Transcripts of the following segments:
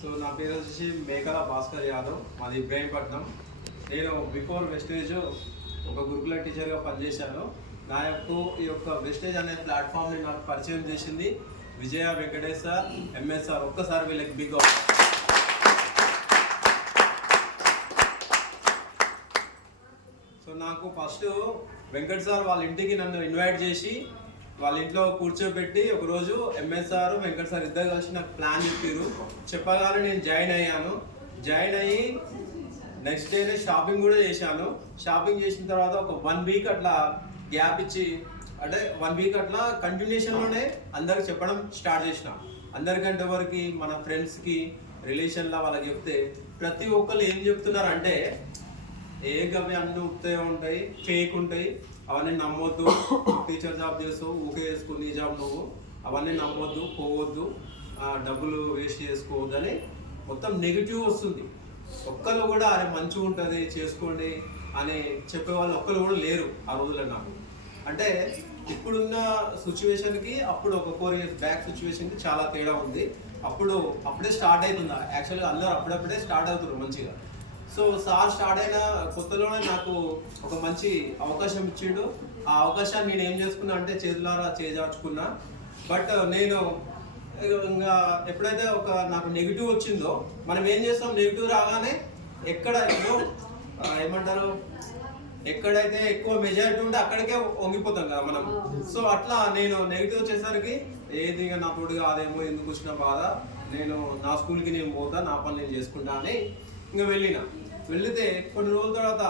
So నా పేరు వచ్చేసి మేకల భాస్కర్ యాదవ్. మాది ఇబ్రాహీంపట్నం నేను బిఫోర్ వెస్టేజ్ ఒక గురుకుల టీచర్గా పనిచేశాను. నా యొక్క ఈ యొక్క వెస్టేజ్ అనే ప్లాట్ఫామ్ని నాకు పరిచయం చేసింది Vijaya Venkatesh sir MS sir. ఒక్కసారి వీళ్ళకి బిగ్ సో నాకు ఫస్ట్ వెంకట్ సార్ వాళ్ళ ఇంటికి నన్ను ఇన్వైట్ చేసి వాళ్ళ ఇంట్లో కూర్చోబెట్టి ఒకరోజు ఎంఎస్ సార్ వెంకట్ సార్ ఇద్దరు కలిసి నాకు ప్లాన్ చెప్పారు చెప్పగానే నేను జాయిన్ అయ్యాను. జాయిన్ అయ్యి నెక్స్ట్ డేనే షాపింగ్ కూడా చేశాను. షాపింగ్ చేసిన తర్వాత ఒక వన్ వీక్ అట్లా గ్యాప్ ఇచ్చి అంటే వన్ వీక్ అట్లా కంటిన్యూషన్లోనే అందరికి చెప్పడం స్టార్ట్ చేసిన. అందరికంటే వరకు మన ఫ్రెండ్స్కి రిలేషన్లో వాళ్ళకి చెప్తే ప్రతి ఒక్కరు ఏం చెప్తున్నారు అంటే ఏ అవి అన్ని ఉత్తే ఉంటాయి ఫేక్ ఉంటాయి. అవన్నీ నమ్మొద్దు. టీచర్ జాబ్ చేస్తావు ఊకే చేసుకుని నీ జాబ్ నువ్వు. అవన్నీ నమ్మొద్దు పోవద్దు. డబ్బులు వేస్ట్ చేసుకోవద్దు అని మొత్తం నెగిటివ్ వస్తుంది. ఒక్కరు కూడా అరే మంచిగా ఉంటుంది చేసుకోండి అని చెప్పే వాళ్ళు ఒక్కరు కూడా లేరు ఆ రోజుల్లో నాకు. అంటే ఇప్పుడున్న సిచ్యువేషన్కి అప్పుడు ఒక ఫోర్ ఇయర్స్ బ్యాక్ సిచ్యువేషన్కి చాలా తేడా ఉంది. అప్పుడు అప్పుడే స్టార్ట్ అవుతుంది యాక్చువల్గా అందరూ అప్పుడప్పుడే స్టార్ట్ అవుతున్నారు మంచిగా. సో సార్ స్టార్ట్ అయిన కొత్తలోనే నాకు ఒక మంచి అవకాశం ఇచ్చిండు. ఆ అవకాశాన్ని నేను ఏం చేసుకున్నా అంటే చేతులారా చేజార్చుకున్నా. బట్ uh, నేను uh, ఇంకా ఎప్పుడైతే ఒక నాకు నెగిటివ్ వచ్చిందో మనం ఏం చేస్తాం? నెగిటివ్ రాగానే ఎక్కడ uh, ఏమంటారు? ఎక్కడైతే ఎక్కువ మెజారిటీ ఉంటే అక్కడికే వంగిపోతాం కదా మనం. సో అట్లా నేను నెగిటివ్ వచ్చేసరికి ఏది ఇంకా నా తోడు కాదేమో ఎందుకు వచ్చిన బాధ. నేను నా స్కూల్కి నేను పోతా నా పని నేను చేసుకుంటా అని ఇంకా వెళ్ళిన. వెళితే కొన్ని రోజుల తర్వాత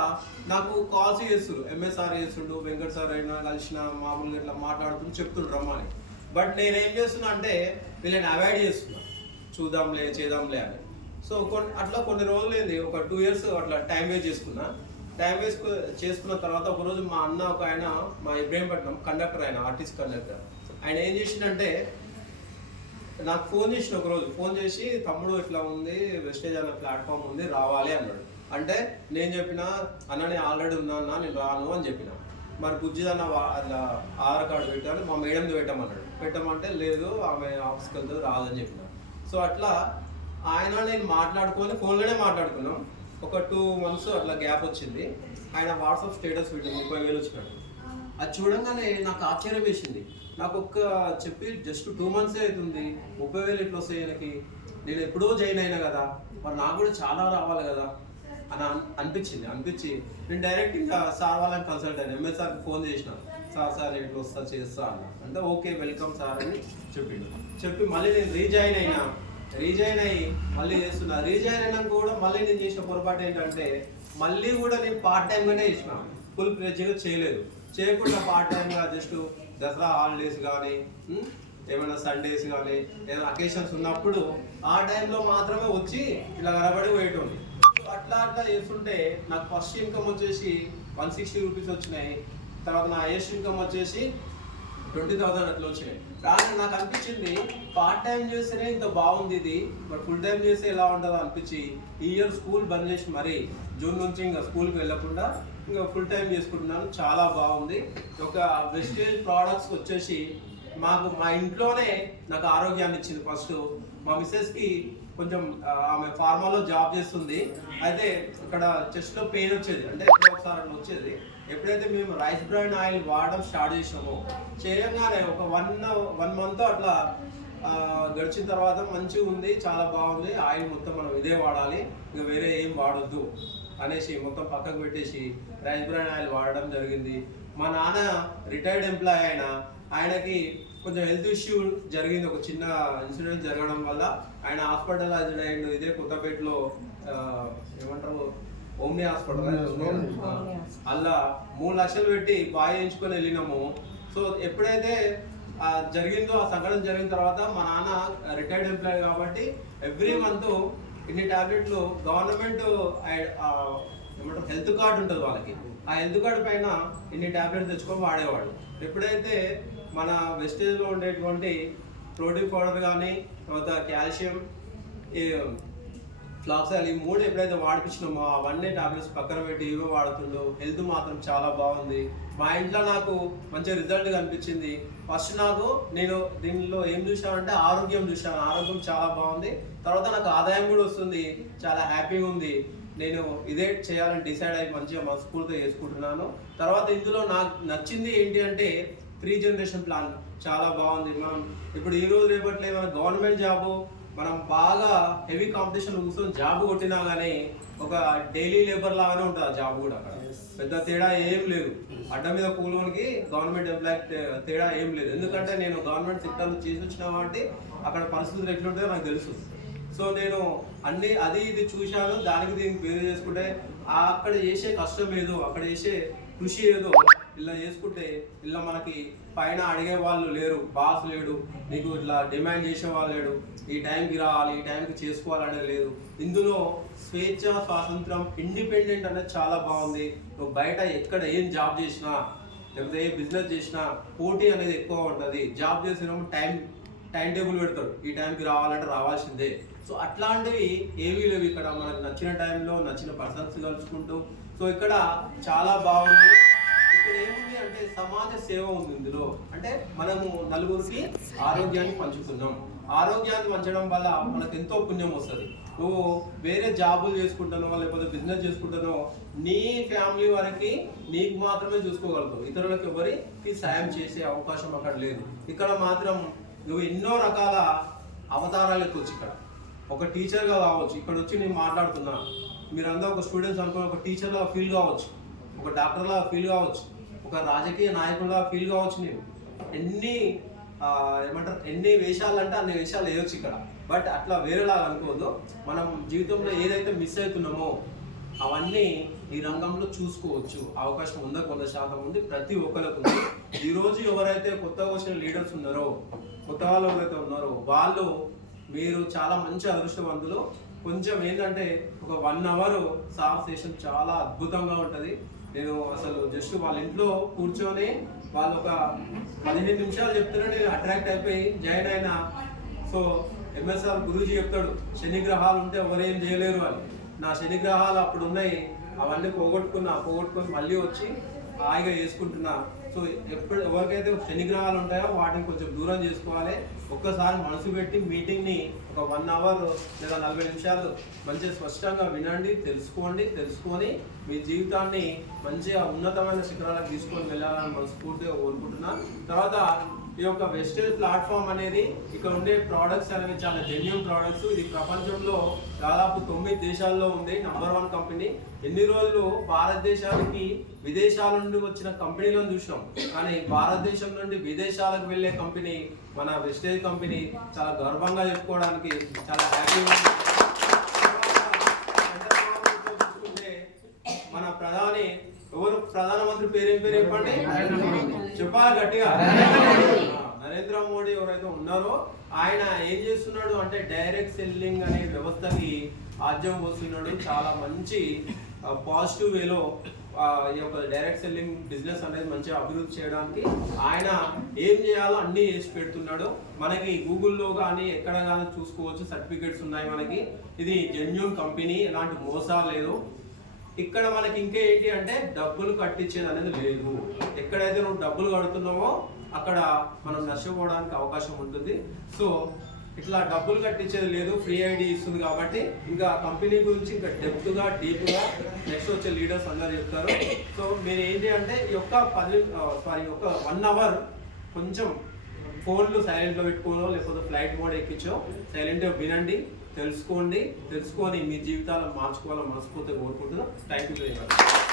నాకు కాల్స్ చేస్తుండ్రు ఎంఎస్ఆర్ చేస్తుండు వెంకట్ సార్ అయినా కలిసిన మామూలుగా ఇట్లా మాట్లాడుతుంటూ చెప్తుండ్రు రమ్మని. బట్ నేనేం చేస్తున్నా అంటే వీళ్ళని అవాయిడ్ చేస్తున్నా. చూద్దాంలే చేద్దాంలే అని. సో కొన్ని అట్లా కొన్ని రోజులు ఏంది ఒక టూ ఇయర్స్ అట్లా టైం వేస్ట్ చేసుకున్నా. టైం వేస్ట్ చేసుకున్న తర్వాత ఒకరోజు మా అన్న ఒక ఆయన మా ఇబ్రాహీంపట్నం కండక్టర్ ఆయన ఆర్టిస్ట్ కండక్టర్ ఆయన ఏం చేసిండంటే నాకు ఫోన్ చేసిన ఒక రోజు ఫోన్ చేసి తమ్ముడు ఇట్లా ఉంది వెస్టేజ్ అనే ప్లాట్ఫామ్ ఉంది రావాలి అన్నాడు. అంటే నేను చెప్పిన అన్న నేను ఆల్రెడీ ఉన్నా అన్న నేను రాను అని చెప్పిన. మరి బుజ్జిదన్న వా- అట్లా ఆధార్ కార్డు పెట్టాను మా మేడంది పెట్టమన్నాడు. పెట్టమంటే లేదు ఆమె ఆఫీస్కి వెళ్తే రాదని చెప్పిన. సో అట్లా ఆయన నేను మాట్లాడుకొని ఫోన్లోనే మాట్లాడుకున్నాం. ఒక టూ మంత్స్ అట్లా గ్యాప్ వచ్చింది. ఆయన వాట్సాప్ స్టేటస్ పెట్టాను ముప్పై వేలు వచ్చినాడు అది చూడంగానే నాకు ఆశ్చర్యం వేసింది. నాకు ఒక్క చెప్పి జస్ట్ టూ మంత్సే అవుతుంది. ముప్పై వేలు ఎట్లా వస్తాయి వీళ్ళకి నేను ఎప్పుడో జాయిన్ అయినా కదా. మరి నాకు కూడా చాలా రావాలి కదా. అని అనిపించింది అనిపించి నేను డైరెక్ట్ ఇంకా సార్ వాళ్ళని కన్సల్ట్ అయ్యాను ఎంఎస్ సార్కి ఫోన్ చేసిన. సార్ సార్ ఇట్లా వస్తా చేస్తా అన్న. అంటే ఓకే వెల్కమ్ సార్ అని చెప్పిండు. చెప్పి మళ్ళీ నేను రీజాయిన్ అయినా. రీజాయిన్ అయ్యి మళ్ళీ చేస్తున్నా. రీజాయిన్ అయినాక కూడా మళ్ళీ నేను చేసిన పొరపాటు ఏంటంటే మళ్ళీ కూడా నేను పార్ట్ టైంగానే చేసినాను ఫుల్ ప్లేజ్గా చేయలేదు చేయకుండా పార్ట్ టైంగా జస్ట్ దసరా హాలిడేస్ కానీ ఏమైనా సండేస్ కానీ ఏదైనా అకేషన్స్ ఉన్నప్పుడు ఆ టైంలో మాత్రమే వచ్చి ఇలా కనబడి పోయేటోంది అట్లా అట్లా చేస్తుంటే నాకు ఫస్ట్ ఇన్కమ్ వచ్చేసి వన్ సిక్స్టీ రూపీస్ వచ్చినాయి. తర్వాత నా హైయెస్ట్ ఇన్కమ్ వచ్చేసి ట్వంటీ థౌసండ్ అట్లా వచ్చినాయి. కానీ నాకు అనిపించింది పార్ట్ టైం చేస్తేనే ఇంత బాగుంది ఇది. బట్ ఫుల్ టైం చేస్తే ఎలా ఉంటుందో అనిపించి ఈ ఇయర్ స్కూల్ బంద్ చేసి మరీ జూన్ నుంచి ఇంకా స్కూల్కి వెళ్ళకుండా ఫుల్ టైం చేసుకుంటున్నాను. చాలా బాగుంది. ఒక వెస్టేజ్ ప్రోడక్ట్స్ వచ్చేసి మాకు మా ఇంట్లోనే నాకు ఆరోగ్యాన్ని ఇచ్చింది ఫస్ట్ మా మిస్సెస్కి కొంచెం ఆమె ఫార్మాలో జాబ్ చేస్తుంది. అయితే ఇక్కడ చెస్ట్లో పెయిన్ వచ్చేది. అంటే ఎప్పుడో ఒకసారి అట్లా వచ్చేది. ఎప్పుడైతే మేము రైస్ బ్రాండ్ ఆయిల్ వాడడం స్టార్ట్ చేసామో చేయగానే ఒక వన్ వన్ మంత్ అట్లా గడిచిన తర్వాత మంచిగా ఉంది చాలా బాగుంది. ఆయిల్ మొత్తం మనం ఇదే వాడాలి. ఇంకా వేరే ఏం వాడొద్దు. అనేసి మొత్తం పక్కకు పెట్టేసి రైస్ బ్రాండ్ ఆయిల్ వాడడం జరిగింది. మా నాన్న రిటైర్డ్ ఎంప్లాయ్ ఆయన ఆయనకి కొంచెం హెల్త్ ఇష్యూ జరిగింది. ఒక చిన్న ఇన్సిడెంట్ జరగడం వల్ల ఆయన హాస్పిటలైజ్డ్ అయ్యిండు. ఇదే కొత్తపేటలో ఏమంటారు? ఓమ్ని హాస్పిటల్ అలా మూడు లక్షలు పెట్టి బాగా చేయించుకొని వెళ్ళినాము. సో ఎప్పుడైతే ఆ, జరిగిందో ఆ సంఘటన జరిగిన తర్వాత మా నాన్న రిటైర్డ్ ఎంప్లాయీ కాబట్టి ఎవ్రీ మంత్ ఇన్ని టాబ్లెట్లు గవర్నమెంట్ ఏమంటారు హెల్త్ కార్డు ఉంటుంది వాళ్ళకి. ఆ హెల్త్ కార్డు పైన ఇన్ని టాబ్లెట్స్ తెచ్చుకొని వాడేవాళ్ళు. ఎప్పుడైతే మన వెస్టేజ్లో ఉండేటువంటి ప్రోటీన్ పౌడర్ కానీ తర్వాత కాల్షియం ఫ్లాప్స్ అయ్యాలి. ఈ మూడు ఎప్పుడైతే వాడిపించినామో అవన్నీ టాబ్లెట్స్ పక్కన పెట్టి ఇవే వాడుతుండో. హెల్త్ మాత్రం చాలా బాగుంది. మా ఇంట్లో నాకు మంచి రిజల్ట్ కనిపించింది. ఫస్ట్ నాకు నేను దీనిలో ఏం చూసానంటే ఆరోగ్యం చూసాను ఆరోగ్యం చాలా బాగుంది. తర్వాత నాకు ఆదాయం కూడా వస్తుంది. చాలా హ్యాపీగా ఉంది. నేను ఇదే చేయాలని డిసైడ్ అయ్యి మంచిగా మనస్ఫూర్తిగా చేసుకుంటున్నాను. తర్వాత ఇందులో నాకు నచ్చింది ఏంటి అంటే త్రీ జనరేషన్ ప్లాన్ చాలా బాగుంది. మనం ఇప్పుడు ఈ రోజు రేపట్లే మన గవర్నమెంట్ జాబు మనం బాగా హెవీ కాంపిటీషన్ కూర్చొని జాబ్ కొట్టినా కానీ ఒక డైలీ లేబర్ లాగానే ఉంటుంది జాబ్ కూడా అక్కడ. పెద్ద తేడా ఏం లేదు. అడ్డ మీద కూలోనికి గవర్నమెంట్ ఎంప్లాయ్ తేడా ఏం లేదు. ఎందుకంటే నేను గవర్నమెంట్ సెక్టర్లో చేసి వచ్చిన కాబట్టి అక్కడ పరిస్థితులు ఎట్లుంటాయో నాకు తెలుసు. సో నేను అన్ని అది ఇది చూశాను దానికి దీనికి పేరు చేసుకుంటే అక్కడ చేసే కష్టం ఏదో అక్కడ చేసే కృషి ఏదో ఇలా చేసుకుంటే ఇలా మనకి పైన అడిగే వాళ్ళు లేరు బాస్ లేడు నీకు ఇట్లా డిమాండ్ చేసే వాళ్ళు లేడు ఈ టైంకి రావాలి ఈ టైంకి చేసుకోవాలనే లేదు. ఇందులో స్వేచ్ఛ స్వాతంత్రం ఇండిపెండెంట్ అనేది చాలా బాగుంది. నువ్వు బయట ఎక్కడ ఏం జాబ్ చేసినా లేకపోతే ఏ బిజినెస్ చేసినా పోటీ అనేది ఎక్కువ ఉంటుంది. జాబ్ చేసినప్పుడు టైం టైం టేబుల్ పెడతాడు. ఈ టైంకి రావాలంటే రావాల్సిందే. సో అట్లాంటివి ఏవీ లేవు ఇక్కడ. మనకు నచ్చిన టైంలో నచ్చిన పర్సన్స్ కలుసుకుంటూ. సో ఇక్కడ చాలా బాగుంది. ఇక్కడ ఏముంది అంటే సమాజ సేవ ఉంది ఇందులో. అంటే మనము నలుగురికి ఆరోగ్యాన్ని పంచుతున్నాం ఆరోగ్యాన్ని పంచడం వల్ల మనకు ఎంతో పుణ్యం వస్తుంది. నువ్వు వేరే జాబులు చేసుకుంటానో లేకపోతే బిజినెస్ చేసుకుంటానో నీ ఫ్యామిలీ వరకు నీకు మాత్రమే చూసుకోగలుగుతావు. ఇతరులకు ఎవరికి సాయం చేసే అవకాశం అక్కడ లేదు. ఇక్కడ మాత్రం నువ్వు ఎన్నో రకాల అవతారాలు ఎత్తవచ్చు ఇక్కడ. ఒక టీచర్గా కావచ్చు. ఇక్కడ వచ్చి నేను మాట్లాడుతున్నా. మీరందరూ ఒక స్టూడెంట్స్ అనుకుని ఒక టీచర్లా ఫీల్ కావచ్చు. ఒక డాక్టర్లా ఫీల్ కావచ్చు. ఒక రాజకీయ నాయకుడిలా ఫీల్ కావచ్చు నేను ఎన్ని ఏమంటారు ఎన్ని వేషాలు అంటే అన్ని వేషాలు వేయొచ్చు ఇక్కడ. బట్ అట్లా వేరేలాగా అనుకోవద్దు. మనం జీవితంలో ఏదైతే మిస్ అవుతున్నామో అవన్నీ ఈ రంగంలో చూసుకోవచ్చు. అవకాశం ఉందా కొంత శాతం ఉంది ప్రతి ఒక్కరికి ఉంది. ఈరోజు ఎవరైతే కొత్తగా వచ్చిన లీడర్స్ ఉన్నారో కొత్త వాళ్ళు ఎవరైతే ఉన్నారో వాళ్ళు మీరు చాలా మంచి అదృష్టవంతులు. కొంచెం ఏంటంటే ఒక వన్ అవర్ సాఫ్ సెషన్ చాలా అద్భుతంగా ఉంటుంది. నేను అసలు జస్ట్ వాళ్ళ ఇంట్లో కూర్చొని వాళ్ళు ఒక పదిహేను నిమిషాలు చెప్తారని నేను అట్రాక్ట్ అయిపోయి జాయిన్ అయినా. సో ఎంఎస్ఆర్ గురూజీ చెప్తాడు శనిగ్రహాలు ఉంటే ఎవరేం చేయలేరు అని. నా శనిగ్రహాలు అప్పుడు ఉన్నాయి అవన్నీ పోగొట్టుకున్నా పోగొట్టుకొని మళ్ళీ వచ్చి హాయిగా చేసుకుంటున్నా. సో ఎప్పుడు ఎవరికైతే శనిగ్రహాలు ఉంటాయో వాటిని కొంచెం దూరం చేసుకోవాలి. ఒక్కసారి మనసు పెట్టి మీటింగ్ని ఒక వన్ అవర్ లేదా నలభై నిమిషాలు మంచిగా స్పష్టంగా వినండి తెలుసుకోండి తెలుసుకొని మీ జీవితాన్ని మంచిగా ఉన్నతమైన శిఖరాలకు తీసుకొని వెళ్ళాలని మనస్ఫూర్తిగా కోరుకుంటున్నా. తర్వాత ఈ యొక్క వెస్టేజ్ ప్లాట్ఫామ్ అనేది ఇక్కడ ఉండే ప్రోడక్ట్స్ అనేవి చాలా జెన్యున్ ప్రోడక్ట్స్ ఇది ప్రపంచంలో దాదాపు తొమ్మిది దేశాల్లో ఉంది నంబర్ వన్ కంపెనీ ఎన్ని రోజులు భారతదేశానికి విదేశాల నుండి వచ్చిన కంపెనీలను చూసినాం. కానీ భారతదేశం నుండి విదేశాలకు వెళ్ళే కంపెనీ మన వెస్టేజ్ కంపెనీ చాలా గర్వంగా చెప్పుకోవడానికి చాలా హ్యాపీగా మన ప్రధాని ఎవరు? ప్రధానమంత్రి పేరేం పేరు చెప్పండి? చెప్పాలి గట్టిగా నరేంద్ర మోడీ ఎవరైతే ఉన్నారో ఆయన ఏం చేస్తున్నాడు అంటే డైరెక్ట్ సెల్లింగ్ అనే వ్యవస్థకి ఆద్యం పోస్తున్నాడు. చాలా మంచి పాజిటివ్ వేలో ఈ యొక్క డైరెక్ట్ సెల్లింగ్ బిజినెస్ అనేది మంచిగా అభివృద్ధి చేయడానికి ఆయన ఏం చేయాలో అన్ని చేసి పెడుతున్నాడు. మనకి గూగుల్లో కానీ ఎక్కడ కానీ చూసుకోవచ్చు సర్టిఫికేట్స్ ఉన్నాయి మనకి. ఇది జెన్యున్ కంపెనీ ఎలాంటి మోసాలు లేదు. ఇక్కడ మనకి ఇంకా ఏంటి అంటే డబ్బులు కట్టించేది అనేది లేదు. ఎక్కడైతే నువ్వు డబ్బులు కడుతున్నావో అక్కడ మనం నష్టపోవడానికి అవకాశం ఉంటుంది. సో ఇట్లా డబ్బులు కట్టించేది లేదు ఫ్రీ ఐడి ఇస్తుంది కాబట్టి ఇంకా కంపెనీ గురించి ఇంకా డెప్త్గా డీప్గా నెక్స్ట్ వచ్చే లీడర్స్ అందరు చెప్తారు. సో మీరు ఏంటి అంటే ఈ యొక్క పది సారీ ఒక వన్ అవర్ కొంచెం ఫోన్లు సైలెంట్లో పెట్టుకోనో లేకపోతే ఫ్లైట్ మోడ్ ఎక్కించో సైలెంట్గా వినండి. తెలుసుకోండి తెలుసుకొని మీ జీవితాలను మార్చుకోవాలని మనస్ఫూర్తిగా కోరుకుంటున్నాను థ్యాంక్ యూ వెరీ మచ్